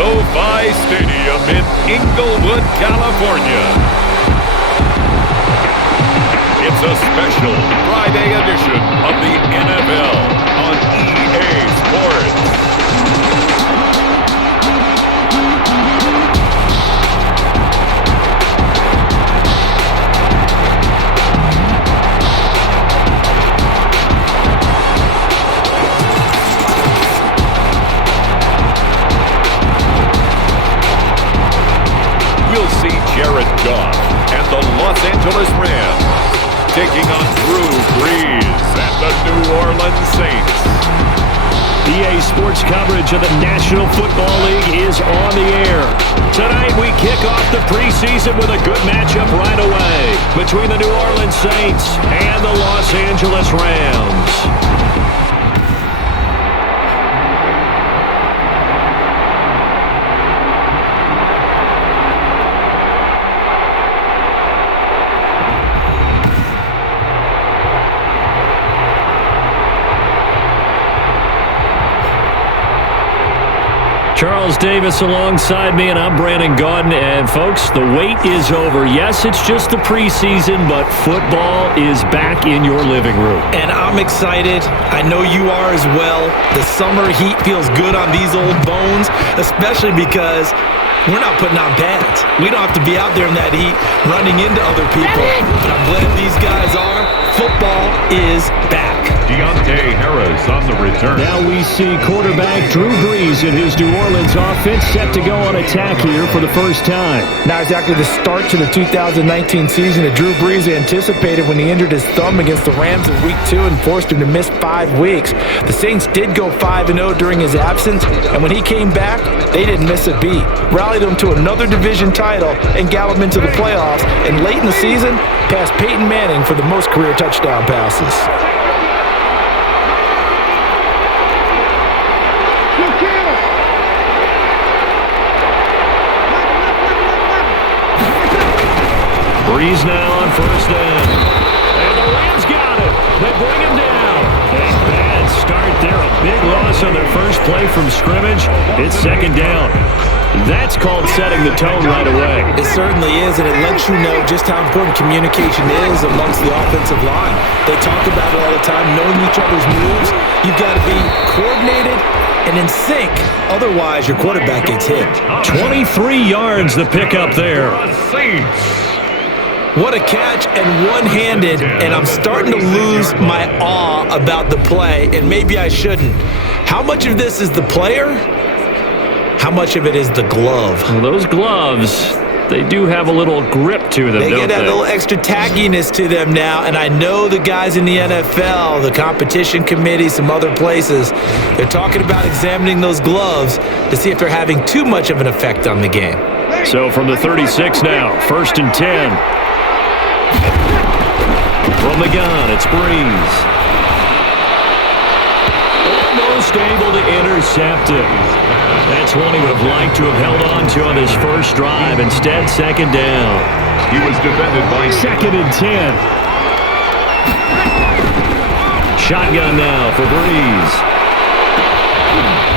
SoFi Stadium in Inglewood, California. It's a special Friday edition of the NFL on EA Sports. We'll see Jared Goff and the Los Angeles Rams taking on Drew Brees and the New Orleans Saints. EA Sports coverage of the National Football League is on the air. Tonight we kick off the preseason with a good matchup right away between the New Orleans Saints and the Los Angeles Rams. Charles Davis alongside me, and I'm Brandon Gaudin. And, folks, the wait is over. Yes, it's just the preseason, but football is back in your living room. And I'm excited. I know you are as well. The summer heat feels good on these old bones, especially because we're not putting on pads. We don't have to be out there in that heat running into other people. But I'm glad these guys are. Football is back. Deontay Harris on the return. Now we see quarterback Drew Brees and his New Orleans offense set to go on attack here for the first time. Not exactly the start to the 2019 season that Drew Brees anticipated when he injured his thumb against the Rams in Week 2 and forced him to miss 5 weeks. The Saints did go 5-0 during his absence, and when he came back, they didn't miss a beat. Rallied him to another division title and got him into the playoffs, and late in the season, passed Peyton Manning for the most career touchdown passes. Brees now on first down. And the Rams got him. They bring him down. A bad start there. A big loss on their first play from scrimmage. It's second down. That's called setting the tone right away. It certainly is, and it lets you know just how important communication is amongst the offensive line. They talk about it all the time, knowing each other's moves. You've got to be coordinated and in sync. Otherwise, your quarterback gets hit. 23 yards the pickup there. What a catch, and one-handed, and I'm starting to lose my awe about the play, and maybe I shouldn't. How much of this is the player? How much of it is the glove? Well, those gloves, they do have a little grip to them, They don't get that little extra tackiness to them now, and I know the guys in the NFL, the competition committee, some other places, they're talking about examining those gloves to see if they're having too much of an effect on the game. So from the 36 now, 1st and 10. From the gun, it's Brees. Almost able to intercept it. That's one he would have liked to have held on to on his first drive. Instead, second down. He was defended by 2nd and 10. Shotgun now for Brees.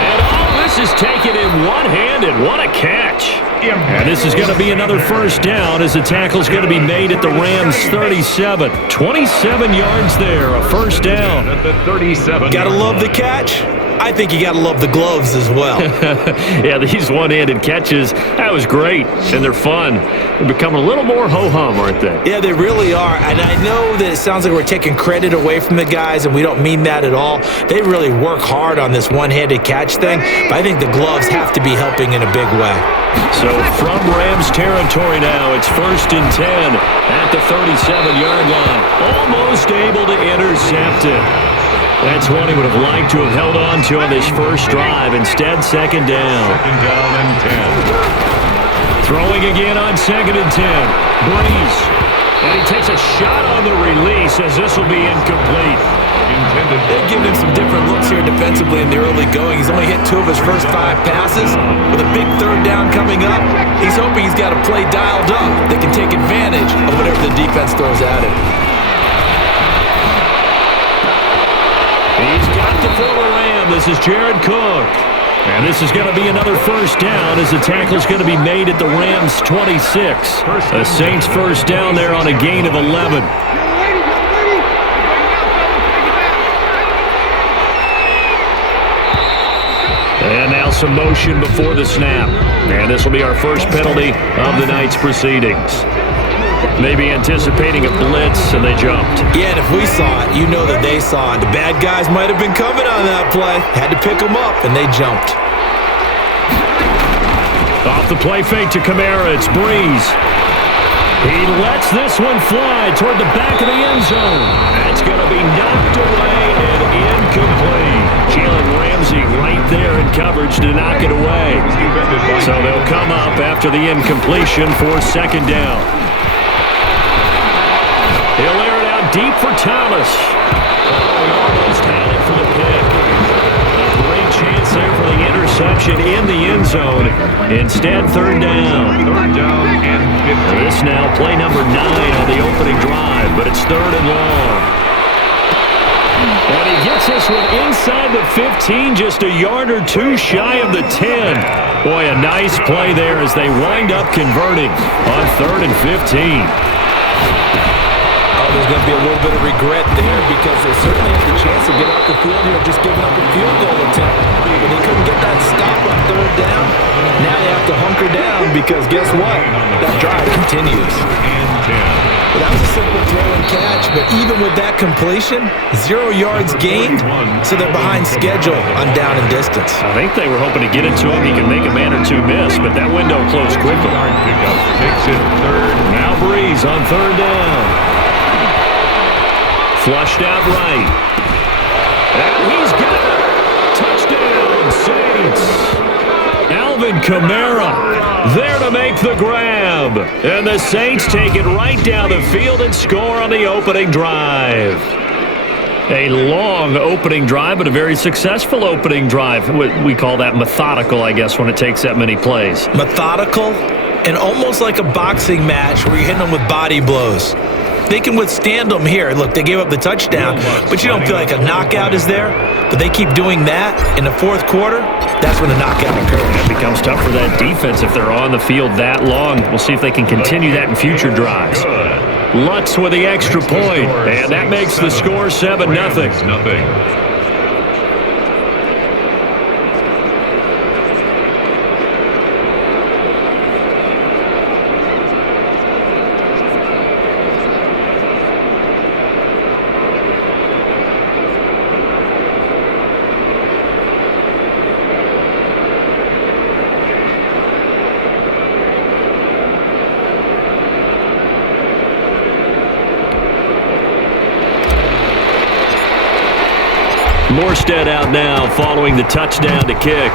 And all this is taken in one-handed. What a catch. And this is going to be another first down as the tackle's going to be made at the Rams' 37. 27 yards there, a first down. at the 37. Gotta love the catch. I think you got to love the gloves as well. Yeah, these one-handed catches, that was great, and they're fun. They're becoming a little more ho-hum, aren't they? Yeah, they really are, and I know that it sounds like we're taking credit away from the guys, and we don't mean that at all. They really work hard on this one-handed catch thing, but I think the gloves have to be helping in a big way. So from Rams territory now, it's 1st and 10 at the 37-yard line. Almost able to intercept it. That's one he would have liked to have held on to on this first drive. Instead, second down. Second down and 10. Throwing again on 2nd and 10. Brees. And he takes a shot on the release as this will be incomplete. They've given him some different looks here defensively in the early going. He's only hit 2 of his first 5 passes. With a big third down coming up, he's hoping he's got a play dialed up that can take advantage of whatever the defense throws at him. He's got the former Ram. This is Jared Cook. And this is going to be another first down as the tackle is going to be made at the Rams' 26. The Saints first down there on a gain of 11. And now some motion before the snap. And this will be our first penalty of the night's proceedings. Maybe anticipating a blitz, and they jumped. Yeah, and if we saw it, you know that they saw it. The bad guys might have been coming on that play. Had to pick them up, and they jumped. Off the play fake to Kamara, it's Breeze. He lets this one fly toward the back of the end zone. It's going to be knocked away and incomplete. Jalen Ramsey right there in coverage to knock it away. So they'll come up after the incompletion for second down. He'll air it out deep for Thomas. Almost had it for the pick. A great chance there for the interception in the end zone. Instead, third down. Third down and 15. This now play number 9 on the opening drive, but it's third and long. And he gets this one inside the 15, just a yard or two shy of the 10. Boy, a nice play there as they wind up converting on third and 15. There's going to be a little bit of regret there because they certainly had the chance to get off the field here, just giving up a field goal attempt. But they couldn't get that stop on third down. Now they have to hunker down because guess what? That drive continues. Well, that was a simple throw and catch, but even with that completion, 0 yards gained, so they're behind schedule on down and distance. I think they were hoping to get it to him. He can make a man or two miss, but that window closed quickly. Pickup takes it third. Now Breeze on third down. Flushed out right. And he's got it. Touchdown, Saints. Alvin Kamara there to make the grab. And the Saints take it right down the field and score on the opening drive. A long opening drive, but a very successful opening drive. We call that methodical, I guess, when it takes that many plays. Methodical and almost like a boxing match where you're hitting them with body blows. They can withstand them here. Look, they gave up the touchdown, but you don't feel like a knockout is there. But they keep doing that in the fourth quarter. That's when the knockout occurs. It becomes tough for that defense if they're on the field that long. We'll see if they can continue that in future drives. Lutz with the extra point, and that makes the score 7-0. Morstead out now following the touchdown to kick.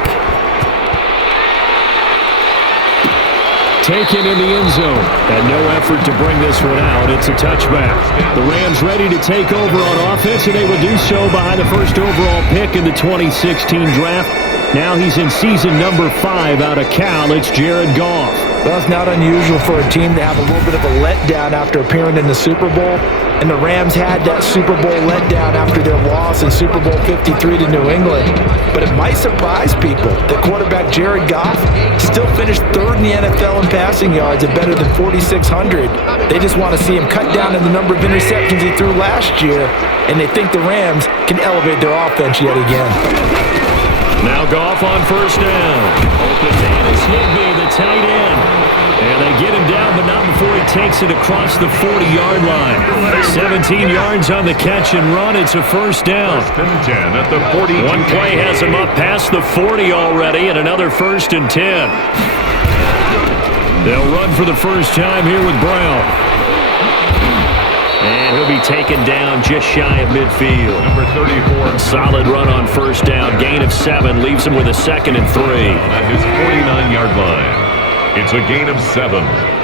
Taken in the end zone. And no effort to bring this one out. It's a touchback. The Rams ready to take over on offense, and they will do so behind the first overall pick in the 2016 draft. Now he's in season number 5 out of Cal. It's Jared Goff. Well, it's not unusual for a team to have a little bit of a letdown after appearing in the Super Bowl. And the Rams had that Super Bowl letdown after their loss in Super Bowl 53 to New England. But it might surprise people that quarterback Jared Goff still finished 3rd in the NFL in passing yards at better than 4,600. They just want to see him cut down on the number of interceptions he threw last year, and they think the Rams can elevate their offense yet again. Now Goff on first down. Open man is Higbee, the tight end. And they get him down, but not before he takes it across the 40-yard line. 17 yards on the catch and run. It's a first down. First and 10 at the 40. One play has him up past the 40 already, and another first and 10. They'll run for the first time here with Brown. And he'll be taken down just shy of midfield. Number 34. Solid run on first down. Gain of 7 leaves him with a 2nd and 3. At his 49-yard line. It's a gain of 7.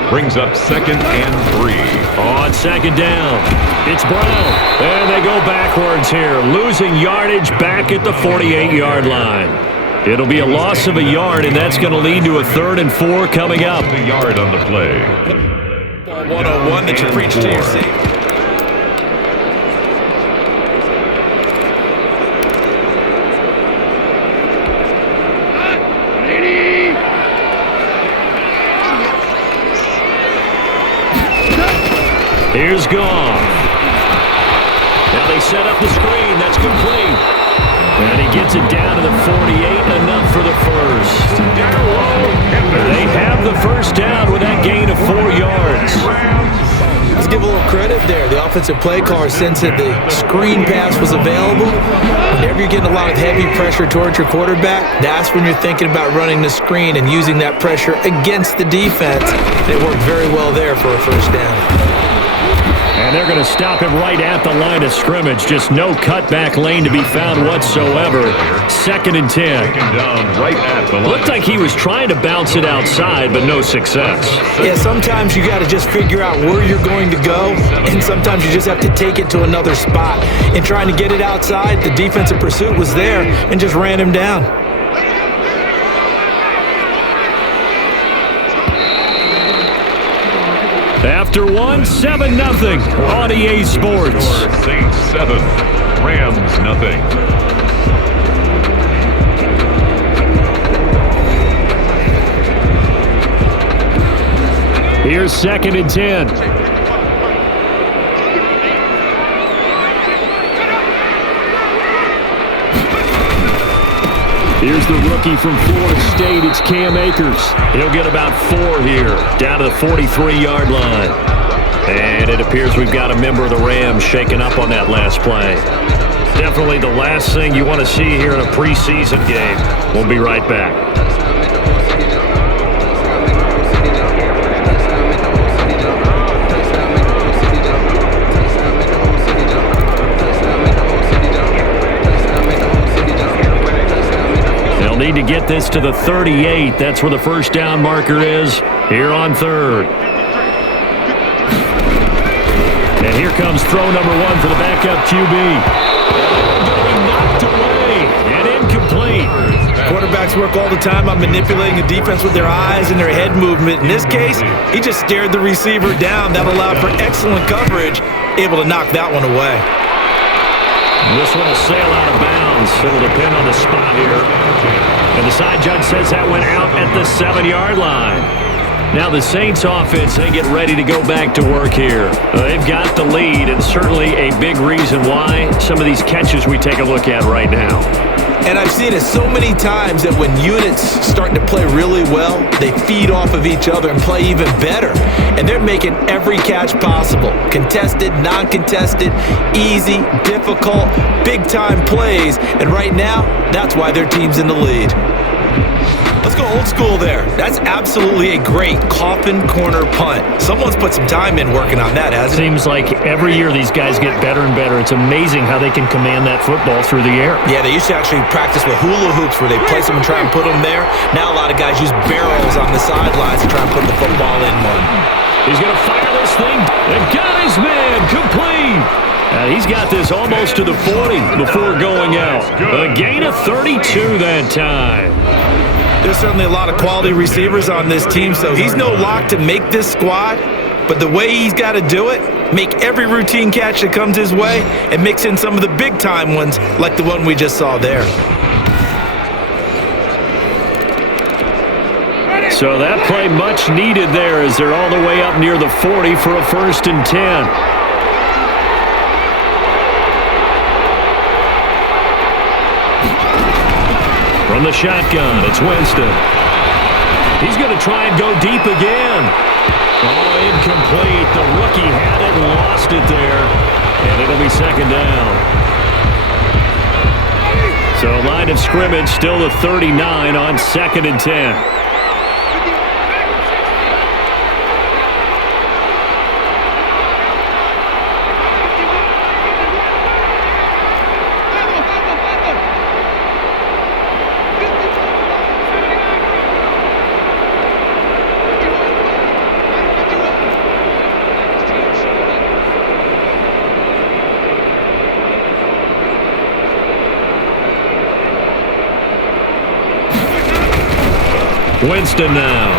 Brings up 2nd and 3. On second down, it's Brown. And they go backwards here. Losing yardage back at the 48-yard line. It'll be a loss of a yard, and that's going to lead to a 3rd and 4 coming up. A yard on the play. 101 that you preach to your safety. Here's Goff. Now they set up the screen. That's complete. And he gets it down to the 48, enough for the first. They have the first down with that gain of 4 yards. Let's give a little credit there. The offensive play caller sensed that the screen pass was available. Whenever you're getting a lot of heavy pressure towards your quarterback, that's when you're thinking about running the screen and using that pressure against the defense. It worked very well there for a first down. And they're going to stop him right at the line of scrimmage. Just no cutback lane to be found whatsoever. 2nd and 10. Looked like he was trying to bounce it outside, but no success. Yeah, sometimes you got to just figure out where you're going to go, and sometimes you just have to take it to another spot. In trying to get it outside, the defensive pursuit was there and just ran him down. After 7-0 on EA Sports. Saints 7, Rams nothing. Here's 2nd and 10. Here's the rookie from Florida State. It's Cam Akers. He'll get about 4 here, down to the 43-yard line. And it appears we've got a member of the Rams shaking up on that last play. Definitely the last thing you want to see here in a preseason game. We'll be right back. Need to get this to the 38. That's where the first down marker is here on 3rd. And here comes throw number 1 for the backup QB. Knocked away and incomplete. Quarterbacks work all the time on manipulating the defense with their eyes and their head movement. In this case, he just stared the receiver down. That allowed for excellent coverage, able to knock that one away. This one will sail out of bounds. It'll depend on the spot here. And the side judge says that went out at the 7-yard line. Now the Saints offense, they get ready to go back to work here. They've got the lead, and certainly a big reason why some of these catches we take a look at right now. And I've seen it so many times that when units start to play really well, they feed off of each other and play even better. And they're making every catch possible. Contested, non-contested, easy, difficult, big-time plays. And right now, that's why their team's in the lead. Let's go old school there. That's absolutely a great coffin corner punt. Someone's put some time in working on that, hasn't it? Seems like every year these guys get better and better. It's amazing how they can command that football through the air. Yeah, they used to actually practice with hula hoops where they place them and try and put them there. Now a lot of guys use barrels on the sidelines to try and put the football in one. He's going to fire this thing. And got his man complete. He's got this almost to the 40 before going out. A gain of 32 that time. There's certainly a lot of quality receivers on this team, so he's no lock to make this squad. But the way he's got to do it, make every routine catch that comes his way, and mix in some of the big-time ones like the one we just saw there. So that play much needed there as they're all the way up near the 40 for a 1st and 10. From the shotgun, it's Winston. He's going to try and go deep again. Oh, incomplete. The rookie had it and lost it there. And it'll be 2nd down. So line of scrimmage still the 39 on 2nd and 10. Winston now.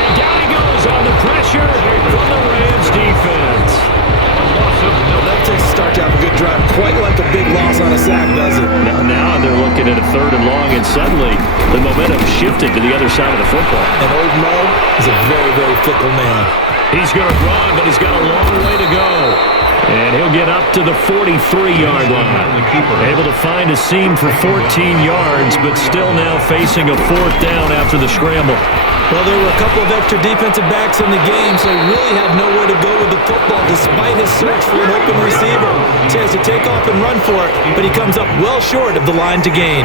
And down he goes on the pressure from the Rams defense. That takes a start to have a good drive. Quite like a big loss on a sack, does it? Now they're looking at a 3rd and long, and suddenly the momentum shifted to the other side of the football. And old Mo is a very, very fickle man. He's going to run, but he's got a long way to go. And he'll get up to the 43-yard line. Able to find a seam for 14 yards, but still now facing a fourth down after the scramble. Well, there were a couple of extra defensive backs in the game, so he really had nowhere to go with the football despite his search for an open receiver. Chance to take off and run for it, but he comes up well short of the line to gain.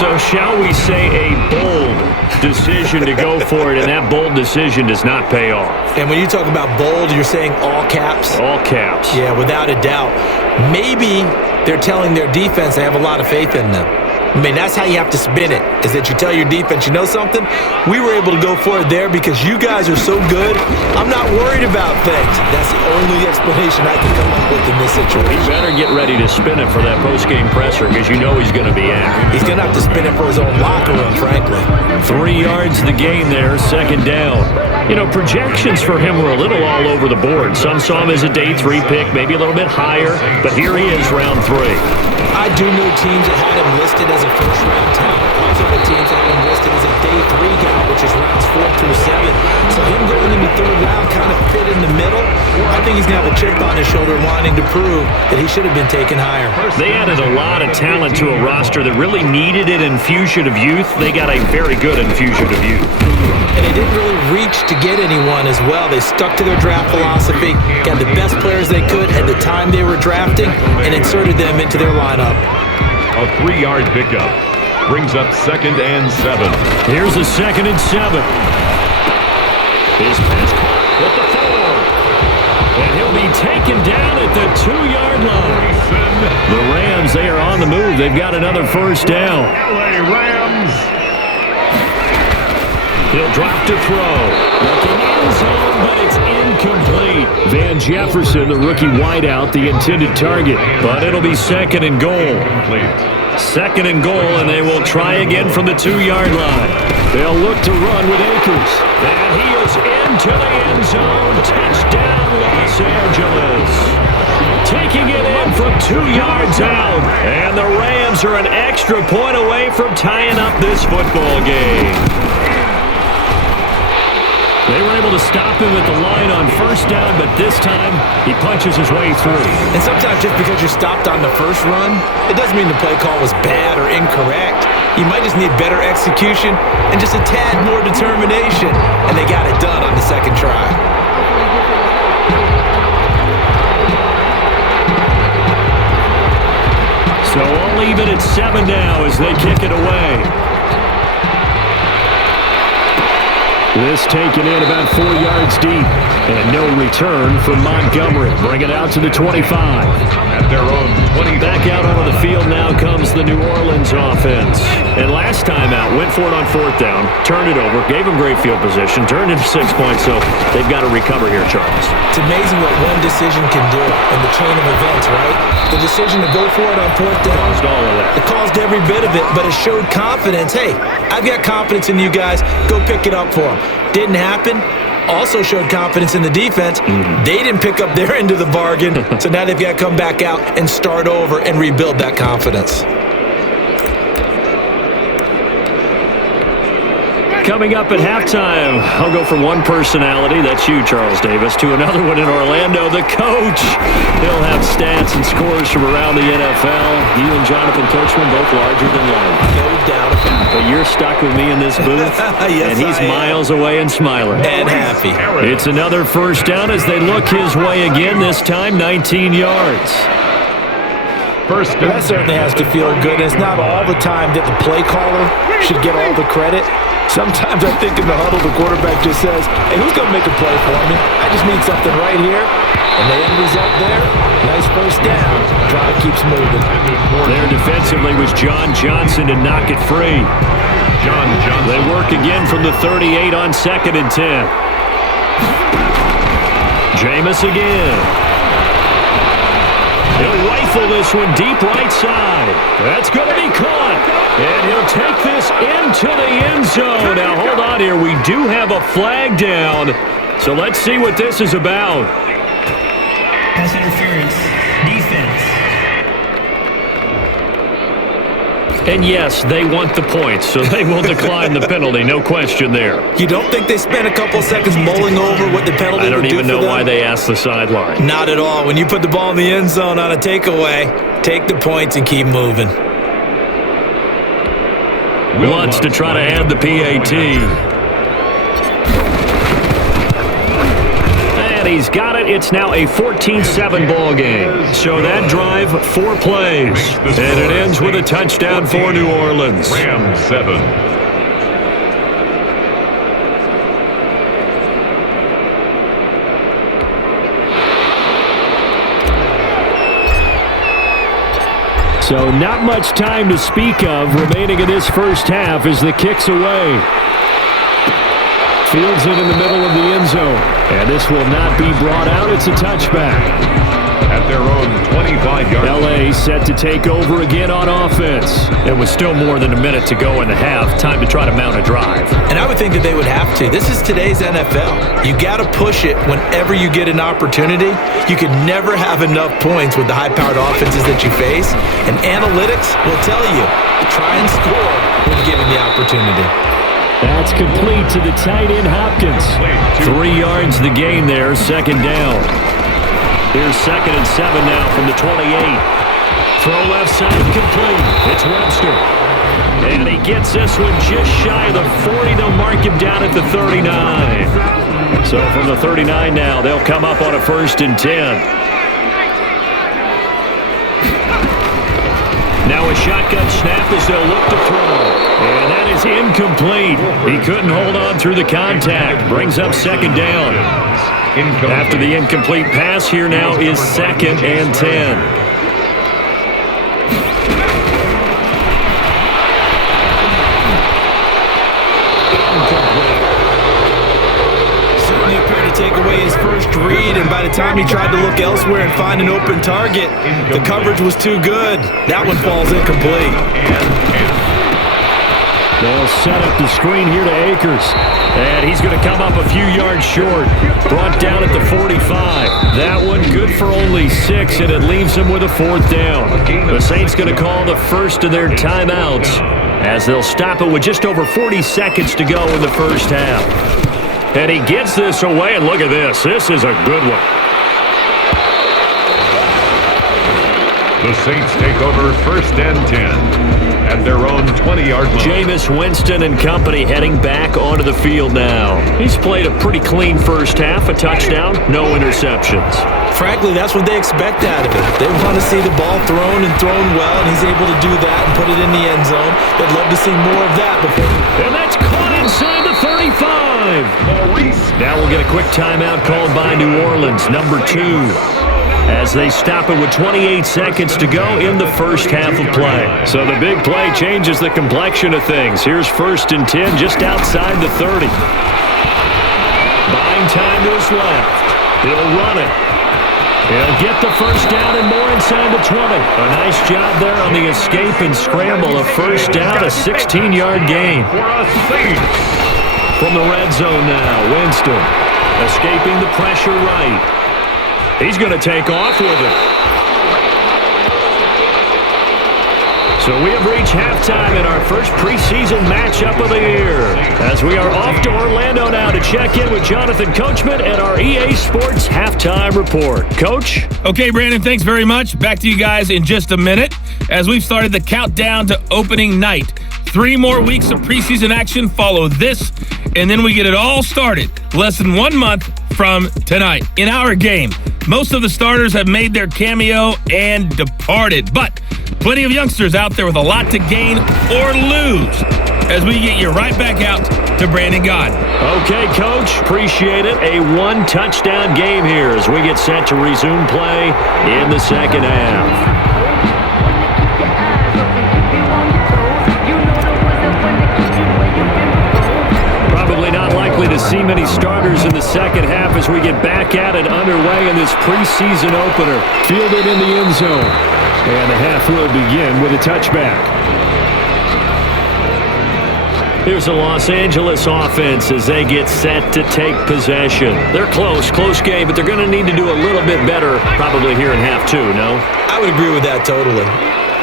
So shall we say a bold decision to go for it, and that bold decision does not pay off. And when you talk about bold, you're saying all caps? All caps. Yeah, without a doubt. Maybe they're telling their defense they have a lot of faith in them. I mean, that's how you have to spin it, is that you tell your defense, you know something? We were able to go for it there because you guys are so good. I'm not worried about things. That's the only explanation I can come up with in this situation. He better get ready to spin it for that post-game presser because you know he's going to be at. He's going to have to spin it for his own locker room, frankly. 3 yards the gain there, second down. You know, projections for him were a little all over the board. Some saw him as a day 3 pick, maybe a little bit higher, but here he is, round 3. I do know teams that had him listed as a first-round talent. Also the teams that had him listed as a day 3 guy, which is rounds 4 through 7. So him going in the third round kind of fit in the middle. I think he's going to have a chip on his shoulder wanting to prove that he should have been taken higher. They added a lot of talent to a roster that really needed an infusion of youth. They got a very good infusion of youth. And they didn't really reach to get anyone as well. They stuck to their draft philosophy, got the best players they could at the time they were drafting, and inserted them into their lineup. A 3-yard pickup brings up 2nd and 7. Here's a 2nd and 7. His pass caught at the 4. And he'll be taken down at the 2-yard line. The Rams, they are on the move. They've got another first down. LA Rams. He'll drop to throw. Looking in zone, but it's incomplete. Van Jefferson, the rookie wideout, the intended target. But it'll be 2nd and goal. 2nd and goal, and they will try again from the 2-yard line. They'll look to run with Akers. And he is into the end zone. Touchdown, Los Angeles. Taking it in from 2 yards out. And the Rams are an extra point away from tying up this football game. They were able to stop him at the line on first down, but this time he punches his way through. And sometimes just because you're stopped on the first run, it doesn't mean the play call was bad or incorrect. You might just need better execution and just a tad more determination, and they got it done on the second try. So I'll leave it at 7 now as they kick it away. This taken in about 4 yards deep. And no return from Montgomery. Bring it out to the 25. At their own 20. Back out onto the field now comes the New Orleans offense. And last time out, went for it on 4th down, turned it over, gave them great field position, turned it 6 points, so they've got to recover here, Charles. It's amazing what one decision can do in the chain of events, right? The decision to go for it on 4th down. Caused all of that. It caused every bit of it, but it showed confidence. Hey, I've got confidence in you guys. Go pick it up for them. Didn't happen. Also showed confidence in the defense. They didn't pick up their end of the bargain, so now they've got to come back out and start over and rebuild that confidence. Coming up at halftime, I'll go from one personality, that's you, Charles Davis, to another one in Orlando, the coach. He'll have stats and scores from around the NFL. You and Jonathan Coachman, both larger than life. No doubt about it. But you're stuck with me in this booth, Yes, and he's miles away and smiling. And happy. It's another first down as they look his way again, this time 19 yards. First down. That certainly has to feel good. It's not all the time that the play caller should get all the credit. Sometimes I think in the huddle, the quarterback just says, hey, who's going to make a play for me? I just need something right here. And the end result there, nice first down. Drive keeps moving. There defensively was John Johnson to knock it free. John Johnson. They work again from the 38 on 2nd and 10. Jameis again. He'll rifle this one deep right side. That's going to be caught. And he'll take this into the end zone. Now, hold on here. We do have a flag down. So let's see what this is about. Pass interference. Defense. And yes, they want the points, so they will decline the penalty, no question there. You don't think they spent a couple seconds mulling over what the penalty I don't would do even for know them? why they asked the sideline. Not at all. When you put the ball in the end zone on a takeaway, take the points and keep moving. Wants to try to add the PAT. And he's got it. It's now a 14-7 ball game. So that drive, 4 plays. And it ends with a touchdown for New Orleans. Rams 7. So not much time to speak of remaining in this first half as the kick's away. Fields it in the middle of the end zone. And this will not be brought out. It's a touchback. At their own 25-yard line. LA set to take over again on offense. It was still more than a minute to go in the half. Time to try to mount a drive. And I would think that they would have to. This is today's NFL. You got to push it whenever you get an opportunity. You can never have enough points with the high-powered offenses that you face. And analytics will tell you, try and score when given the opportunity. That's complete to the tight end Hopkins. 3 yards the gain there, second down. Here's 2nd and 7 now from the 28. Throw left side complete. It's Webster. And he gets this one just shy of the 40. They'll mark him down at the 39. So from the 39 now, they'll come up on a 1st and 10. Now a shotgun snap as they'll look to throw. And that is incomplete. He couldn't hold on through the contact. Brings up 2nd down. After the incomplete pass, here now is 2nd and 10. Certainly appeared to take away his first read, and by the time he tried to look elsewhere and find an open target, the coverage was too good. That one falls incomplete. They'll set up the screen here to Akers. And he's going to come up a few yards short. Brought down at the 45. That one good for only 6, and it leaves him with a 4th down. The Saints going to call the first of their timeouts as they'll stop it with just over 40 seconds to go in the first half. And he gets this away, and look at this. This is a good one. The Saints take over 1st and 10. At their own 20-yard line. Jameis Winston and company heading back onto the field now. He's played a pretty clean first half, a touchdown, no interceptions. Frankly, that's what they expect out of him. They want to see the ball thrown and thrown well, and he's able to do that and put it in the end zone. They'd love to see more of that before. And that's caught inside the 35. Now we'll get a quick timeout called by New Orleans, number 2. As they stop it with 28 seconds to go in the first half of play. So the big play changes the complexion of things. Here's 1st and 10 just outside the 30. Buying time to his left. He'll run it. He'll get the first down and more inside the 20. A nice job there on the escape and scramble. A first down, a 16-yard gain. From the red zone now, Winston escaping the pressure right. He's going to take off with it. So we have reached halftime in our first preseason matchup of the year. As we are off to Orlando now to check in with Jonathan Coachman and our EA Sports Halftime Report. Coach? Okay, Brandon, thanks very much. Back to you guys in just a minute as we've started the countdown to opening night. 3 more weeks of preseason action follow this, and then we get it all started less than 1 month from tonight. In our game, most of the starters have made their cameo and departed, but plenty of youngsters out there with a lot to gain or lose as we get you right back out to Brandon God. Okay, Coach. Appreciate it. A 1-touchdown game here as we get set to resume play in the second half. Probably not likely to see many starters in the second half as we get back at it underway in this preseason opener. Fielded in the end zone. And the half will begin with a touchback. Here's the Los Angeles offense as they get set to take possession. They're close game, but they're going to need to do a little bit better probably here in half 2, no? I would agree with that totally.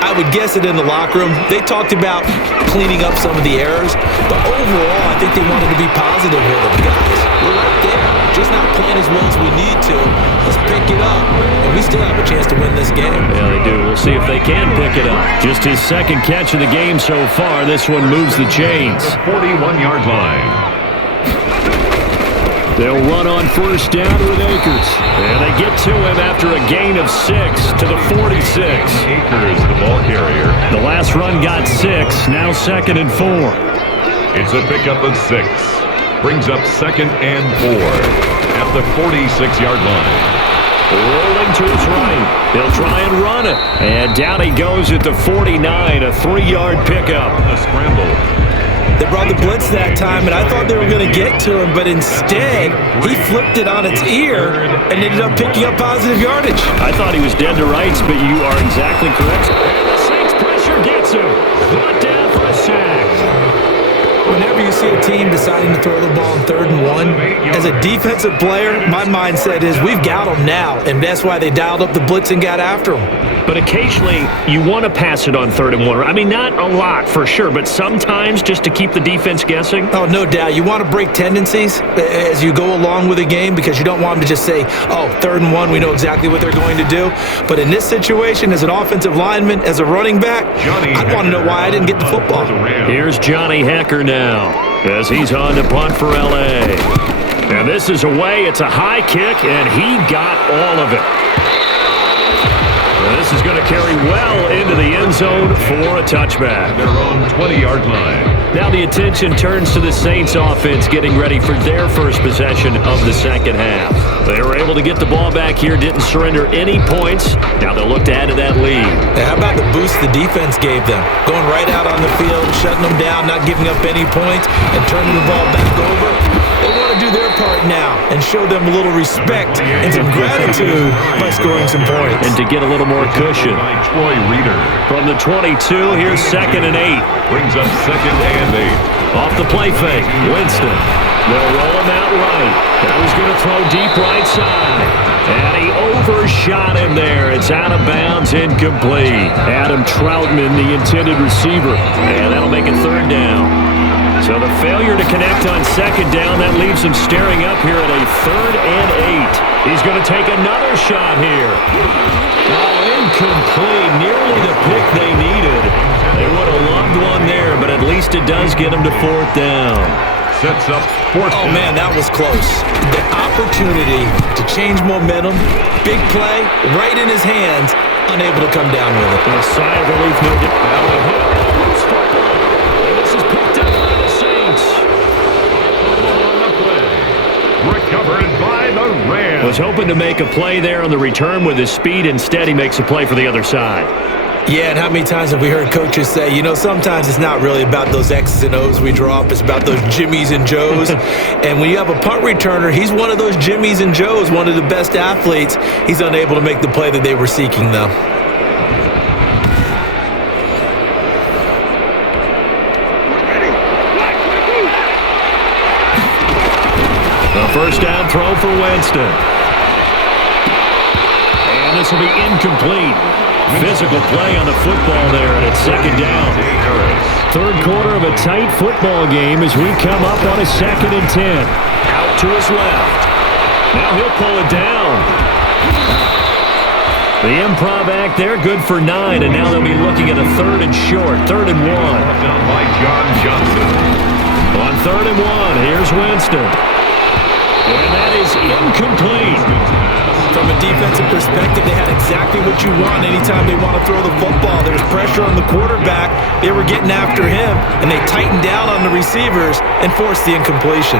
I would guess it in the locker room. They talked about cleaning up some of the errors, but overall, I think they wanted to be positive with them. Guys, we're right there. Just not playing as well as we need to. Let's pick it up, and we still have a chance to win this game. Yeah, they do. We'll see if they can pick it up. Just his second catch of the game so far. This one moves the chains. The 41-yard line. They'll run on first down with Akers. And they get to him after a gain of 6 to the 46. Akers, the ball carrier. The last run got 6. Now 2nd and 4. It's a pickup of 6. Brings up 2nd and 4 at the 46-yard line. Rolling to his right. He'll try and run it. And down he goes at the 49. A 3-yard pickup. A scramble. They brought the blitz that time, and I thought they were going to get to him, but instead, he flipped it on its ear and ended up picking up positive yardage. I thought he was dead to rights, but you are exactly correct. And the Saints pressure gets him. Brought down for a sack. Whenever you see a team deciding to throw the ball on 3rd and 1, as a defensive player, my mindset is we've got them now, and that's why they dialed up the blitz and got after them. But occasionally, you want to pass it on 3rd and 1. I mean, not a lot for sure, but sometimes just to keep the defense guessing. Oh, no doubt. You want to break tendencies as you go along with a game because you don't want them to just say, oh, 3rd and 1, we know exactly what they're going to do. But in this situation, as an offensive lineman, as a running back, I want to know why I didn't get the football. Here's Johnny Hecker now as he's on to punt for L.A. And this is away. It's a high kick, and he got all of it. This is going to carry well into the end zone for a touchback. Their own 20-yard line. Now the attention turns to the Saints offense getting ready for their first possession of the second half. They were able to get the ball back here, didn't surrender any points. Now they'll look to add to that lead. Now, how about the boost the defense gave them? Going right out on the field, shutting them down, not giving up any points, and turning the ball back over. They want to do their part now and show them a little respect and some gratitude by scoring some points. And to get a little more cushion. By Troy Reeder. From the 22, here's 2nd and 8. Brings up 2nd and 8. Off the play fake, Winston. They'll roll him out right. Now he's going to throw deep right side. And he overshot him there. It's out of bounds, incomplete. Adam Troutman, the intended receiver. And that'll make it 3rd down. So the failure to connect on 2nd down, that leaves him staring up here at a 3rd and 8. He's going to take another shot here. Oh, incomplete. Nearly the pick they needed. They would have loved one there, but at least it does get him to 4th down. Sets up 4th down. Oh, man, that was close. The opportunity to change momentum, big play, right in his hands, unable to come down with it. A sigh of relief, no doubt. This is picked up by the Saints. Recovered by the Rams. Was hoping to make a play there on the return with his speed. Instead, he makes a play for the other side. Yeah, and how many times have we heard coaches say, you know, sometimes it's not really about those X's and O's we draw up, it's about those Jimmies and Joes. And when you have a punt returner, he's one of those Jimmies and Joes, one of the best athletes. He's unable to make the play that they were seeking, though. The first down throw for Winston. And this will be incomplete. Physical play on the football there, and it's 2nd down. 3rd quarter of a tight football game as we come up on a 2nd and 10. Out to his left. Now he'll pull it down. The improv act there, good for 9, and now they'll be looking at a 3rd and short, 3rd and 1. Down by John Johnson. On 3rd and 1, here's Winston. And that is incomplete. From a defensive perspective, they had exactly what you want anytime they want to throw the football. There was pressure on the quarterback. They were getting after him, and they tightened down on the receivers and forced the incompletion.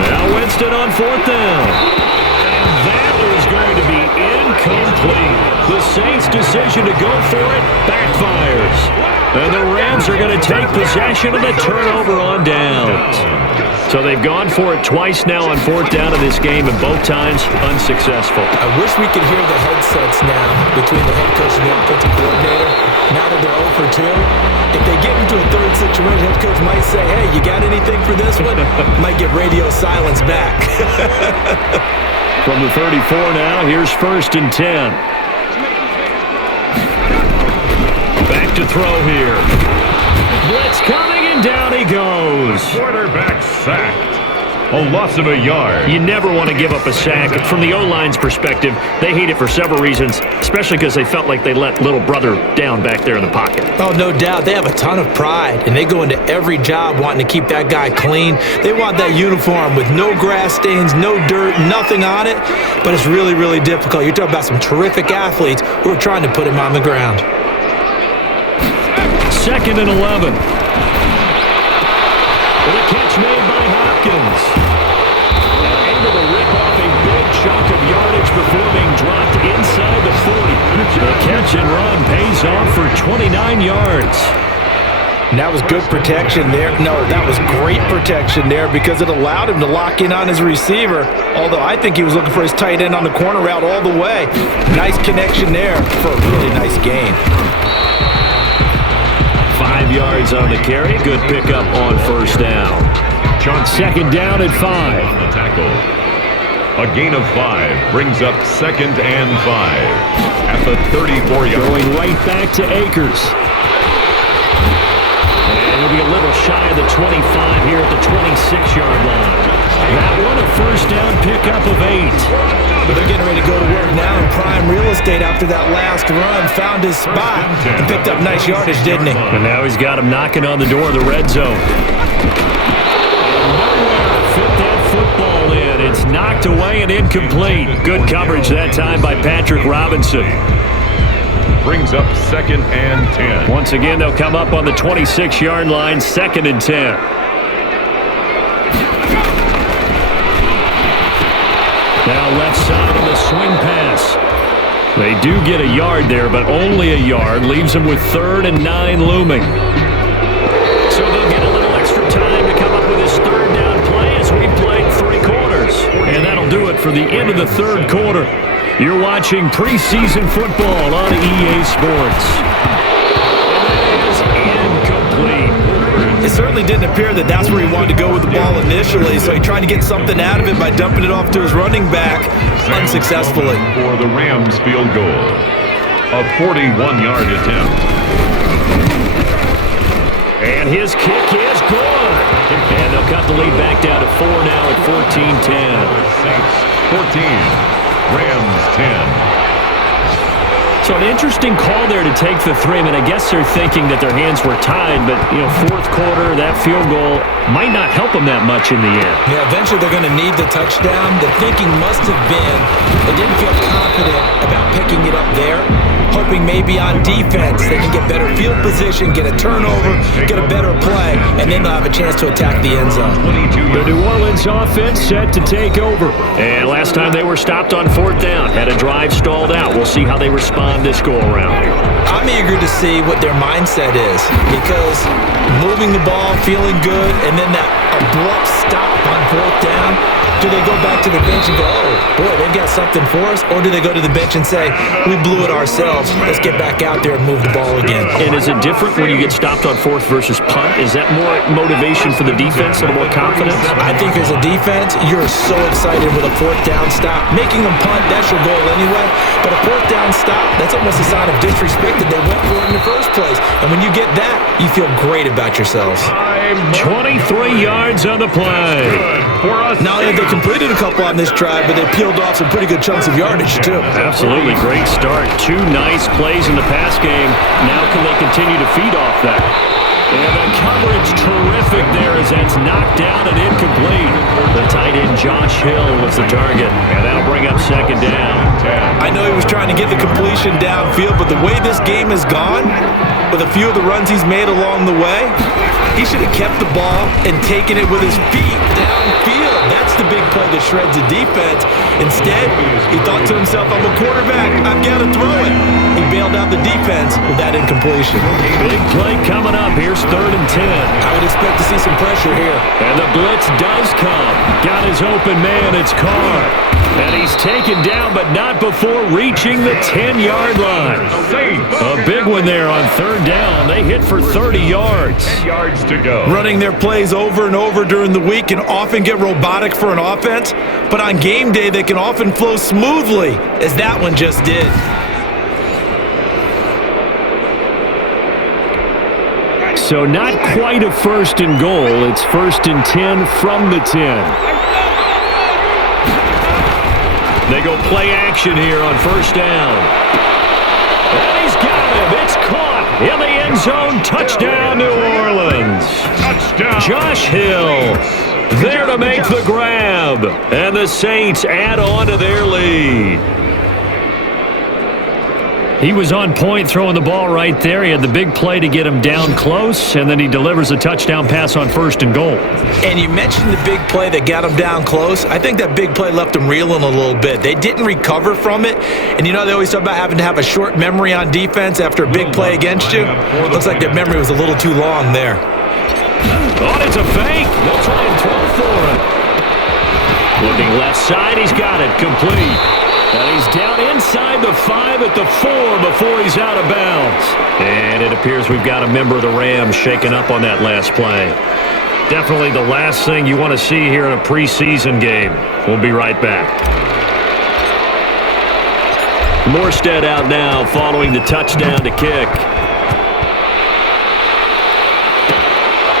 Now Winston on 4th down. And that is going to be incomplete. The Saints' decision to go for it backfires. And the Rams are going to take possession of the turnover on downs. So they've gone for it twice now on fourth down in this game, and both times unsuccessful. I wish we could hear the headsets now between the head coach and the offensive coordinator. Now that they're 0 for 2, if they get into a third situation, head coach might say, hey, you got anything for this one? Might get radio silence back. From the 34 now, here's 1st and 10. Back to throw here. Blitz coming, and down he goes. Quarterback sacked. A loss of a yard. You never want to give up a sack. From the O-line's perspective, they hate it for several reasons, especially because they felt like they let little brother down back there in the pocket. Oh, no doubt. They have a ton of pride, and they go into every job wanting to keep that guy clean. They want that uniform with no grass stains, no dirt, nothing on it. But it's really, really difficult. You're talking about some terrific athletes who are trying to put him on the ground. 2nd and 11. With a catch made by Hopkins. Able to rip off a big chunk of yardage before being dropped inside the 40. The catch and run pays off for 29 yards. And that was good protection there. No, that was great protection there because it allowed him to lock in on his receiver. Although I think he was looking for his tight end on the corner route all the way. Nice connection there for a really nice gain. 5 yards on the carry. Good pickup on 1st down. 2nd down at 5. On the tackle. A gain of 5 brings up 2nd and 5 at the 34-yard. Going right back to Akers. And he'll be a little shy of the 25 here at the 26-yard line. That one a 1st down pickup of 8. But they're getting ready to go to work now in prime real estate after that last run. Found his spot and picked up nice yardage, didn't he? And now he's got him knocking on the door of the red zone. Fit that football in. It's knocked away and incomplete. Good coverage that time by Patrick Robinson. Brings up 2nd and 10. Once again, they'll come up on the 26-yard line, 2nd and 10. Now left side of the swing pass. They do get a yard there, but only a yard. Leaves them with 3rd and 9 looming. So they'll get a little extra time to come up with his 3rd down play as we played 3 quarters. And that'll do it for the end of the 3rd quarter. You're watching preseason football on EA Sports. And that is incomplete. It certainly didn't appear that that's where he wanted to go with the ball initially, so he tried to get something out of it by dumping it off to his running back unsuccessfully. For the Rams field goal. A 41-yard attempt. And his kick is good. And they'll cut the lead back down to 4 now at 14-10. Saints 14, Rams 10. So an interesting call there to take the 3. I mean, I guess they're thinking that their hands were tied, but, 4th quarter, that field goal might not help them that much in the end. Yeah, eventually they're going to need the touchdown. The thinking must have been they didn't feel confident about picking it up there, hoping maybe on defense they can get better field position, get a turnover, get a better play, and then they'll have a chance to attack the end zone. The New Orleans offense set to take over. And last time they were stopped on 4th down, had a drive stalled out. We'll see how they respond this go-around. I'm eager to see what their mindset is because moving the ball, feeling good, and then that abrupt stop on 4th down, do they go back to the bench and go, oh, boy, they've got something for us? Or do they go to the bench and say, we blew it ourselves, let's get back out there and move the ball again? And is it different when you get stopped on 4th versus punt? Is that more motivation for the defense and more confidence? I think as a defense, you're so excited with a 4th down stop. Making them punt, that's your goal anyway. But a 4th down stop, that's almost a sign of disrespect that they went for it in the first place. And when you get that, you feel great about yourselves. 23 yards on the play. Not only have they completed a couple on this drive, but they peeled off some pretty good chunks of yardage, too. Absolutely. Great start. 2 nice plays in the pass game. Now can they continue to feed off that? And the coverage terrific there as that's knocked down and incomplete. The tight end Josh Hill was the target, and that'll bring up 2nd down. I know he was trying to get the completion downfield, but the way this game has gone, with a few of the runs he's made along the way, he should have kept the ball and taken it with his feet downfield. That's the big play that shreds the defense. Instead, he thought to himself, I'm a quarterback. I've got to throw it. He bailed out the defense with that incompletion. Big play coming up. Here's 3rd and 10. I would expect to see some pressure here. And the blitz does come. Got his open man. It's Carr. And he's taken down, but not before reaching the 10-yard line. A big one there on 3rd down. They hit for 30 yards. 10 yards to go. Running their plays over and over during the week can often get robotic for an offense, but on game day they can often flow smoothly, as that one just did. So not quite a 1st and goal. It's 1st and 10 from the 10. They go play action here on 1st down. And he's got him. It's caught in the end zone. Touchdown, New Orleans. Touchdown. Josh Hill there to make the grab. And the Saints add on to their lead. He was on point throwing the ball right there. He had the big play to get him down close, and then he delivers a touchdown pass on 1st and goal. And you mentioned the big play that got him down close. I think that big play left him reeling a little bit. They didn't recover from it. And you know, they always talk about having to have a short memory on defense after a big play against you. Looks like their memory was a little too long there. Oh, it's a fake. They'll try and throw for him. Looking left side, he's got it. Complete. And he's down inside the 5 at the 4 before he's out of bounds. And it appears we've got a member of the Rams shaken up on that last play. Definitely the last thing you want to see here in a preseason game. We'll be right back. Morstead out now following the touchdown to kick.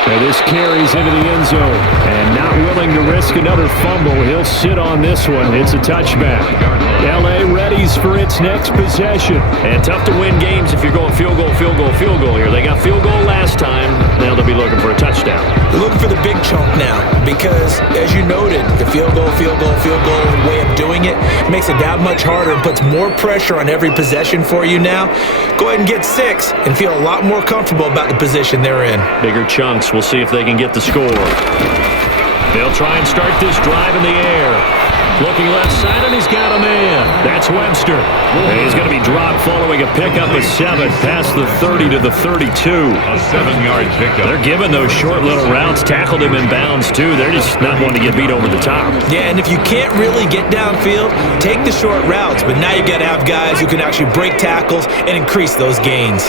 And this carries into the end zone. And not willing to risk another fumble. He'll sit on this one. It's a touchback. L.A. readies for its next possession. And tough to win games if you're going field goal, field goal, field goal here. They got field goal last time. Now they'll be looking for a touchdown. They're looking for the big chunk now because, as you noted, the field goal way of doing it makes it that much harder and puts more pressure on every possession for you now. Go ahead and get 6 and feel a lot more comfortable about the position they're in. Bigger chunks. We'll see if they can get the score. They'll try and start this drive in the air. Looking left side, and he's got a man. That's Webster. And he's going to be dropped following a pickup of 7 past the 30 to the 32. A 7-yard pickup. They're giving those short little routes. Tackled him in bounds, too. They're just not wanting to get beat over the top. Yeah, and if you can't really get downfield, take the short routes. But now you've got to have guys who can actually break tackles and increase those gains.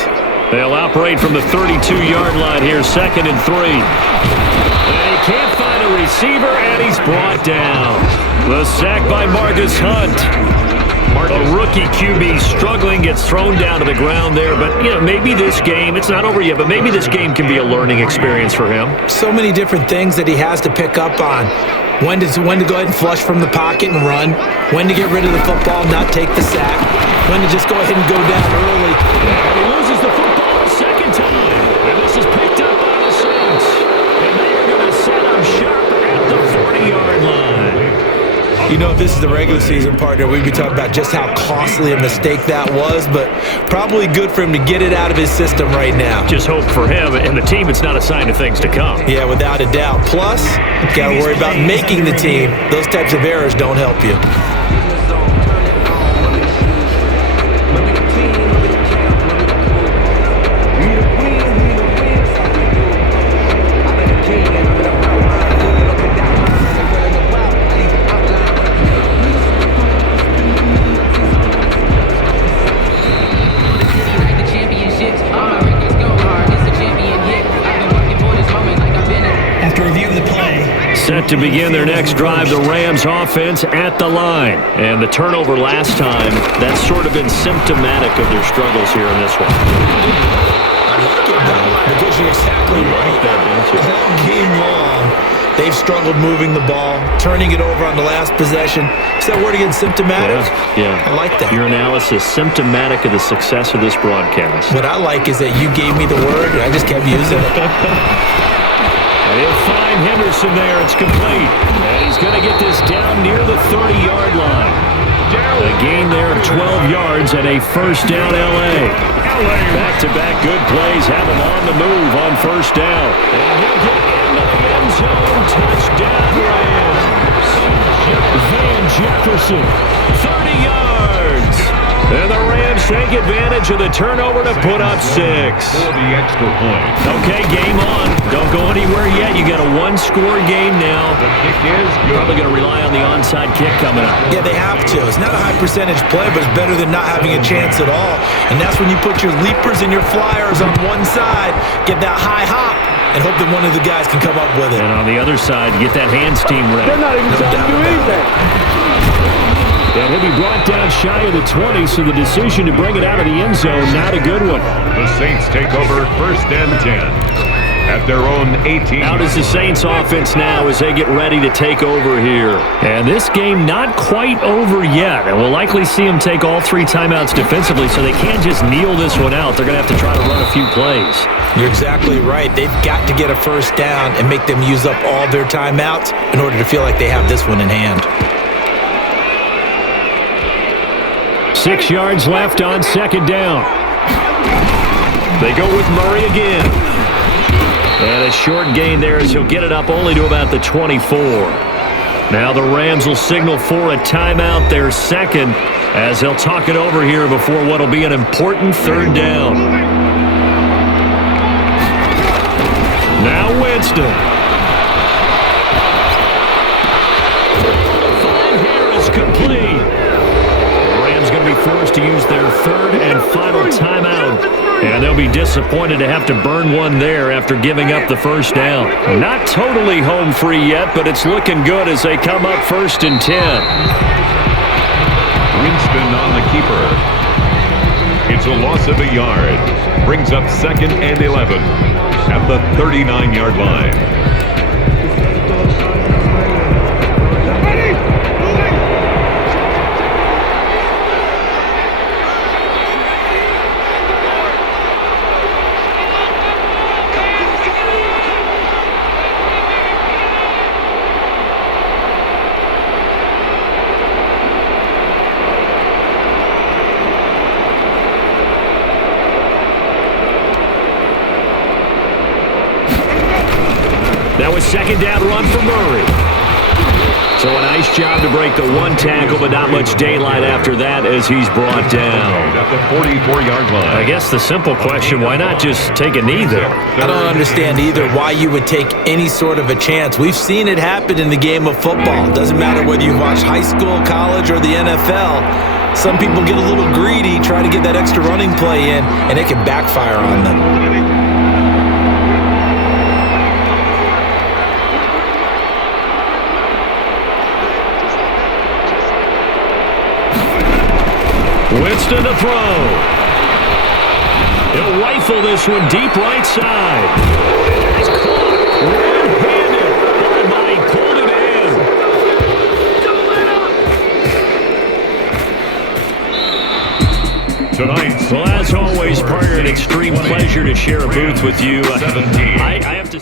They'll operate from the 32-yard line here, 2nd and 3. And he can't find a receiver, and he's brought down. The sack by Marcus Hunt. A rookie QB struggling, gets thrown down to the ground there. But, you know, maybe this game, it's not over yet, but maybe this game can be a learning experience for him. So many different things that he has to pick up on. When to go ahead and flush from the pocket and run. When to get rid of the football, not take the sack. When to just go ahead and go down early. And he loses the football a second time. And this is picked up by the Saints. And they are going to set up shop at the 40-yard line. You know, if this is the regular season, partner, we'd be talking about just how costly a mistake that was, but probably good for him to get it out of his system right now. Just hope for him and the team it's not a sign of things to come. Yeah, without a doubt. Plus, got to worry about making the team. Those types of errors don't help you. Set to begin their next drive, the Rams offense at the line. And the turnover last time, that's sort of been symptomatic of their struggles here in this one. Because you're exactly right. All game long, they've struggled moving the ball, turning it over on the last possession. Is that word again, symptomatic? Yeah. I like that. Your analysis, symptomatic of the success of this broadcast. What I like is that you gave me the word, and I just kept using it. He'll find Henderson there. It's complete. And he's going to get this down near the 30-yard line. A gain there of 12 yards and a first down L.A. Back-to-back good plays have him on the move on first down. And he'll get into the end zone. Touchdown, Rams. Jefferson, 30 yards. And the Rams take advantage of the turnover to put up 6. For the extra point. Okay, game on. Don't go anywhere yet. You got a one-score game now. The kick is good. Probably going to rely on the onside kick coming up. Yeah, they have to. It's not a high percentage play, but it's better than not having a chance at all. And that's when you put your leapers and your flyers on one side, get that high hop, and hope that one of the guys can come up with it. And on the other side, get that hands team ready. They're not even trying to do anything. And he'll be brought down shy of the 20, so the decision to bring it out of the end zone, not a good one. The Saints take over 1st and 10 at their own 18. Out is the Saints offense now as they get ready to take over here. And this game not quite over yet. And we'll likely see them take all 3 timeouts defensively, so they can't just kneel this one out. They're going to have to try to run a few plays. You're exactly right. They've got to get a first down and make them use up all their timeouts in order to feel like they have this one in hand. 6 yards left on 2nd down. They go with Murray again. And a short gain there as he'll get it up only to about the 24. Now the Rams will signal for a timeout, their second, as they'll talk it over here before what will be an important 3rd down. Now Winston. Throw here is complete. The Rams going to be forced to use their 3rd and final timeout. And they'll be disappointed to have to burn one there after giving up the first down. Not totally home free yet, but it's looking good as they come up 1st and 10. Winston on the keeper. It's a loss of a yard. Brings up 2nd and 11 at the 39-yard line. That was 2nd down run for Murray. So a nice job to break the one tackle, but not much daylight after that as he's brought down. At the 44-yard line. I guess the simple question, why not just take a knee there? I don't understand either why you would take any sort of a chance. We've seen it happen in the game of football. It doesn't matter whether you watch high school, college, or the NFL. Some people get a little greedy, try to get that extra running play in, and it can backfire on them. Winston to throw. He'll rifle this one deep right side. It's caught. Red-handed. But he pulled it in. Tonight. Well, as always, partner, an extreme pleasure to share a booth with you. I have to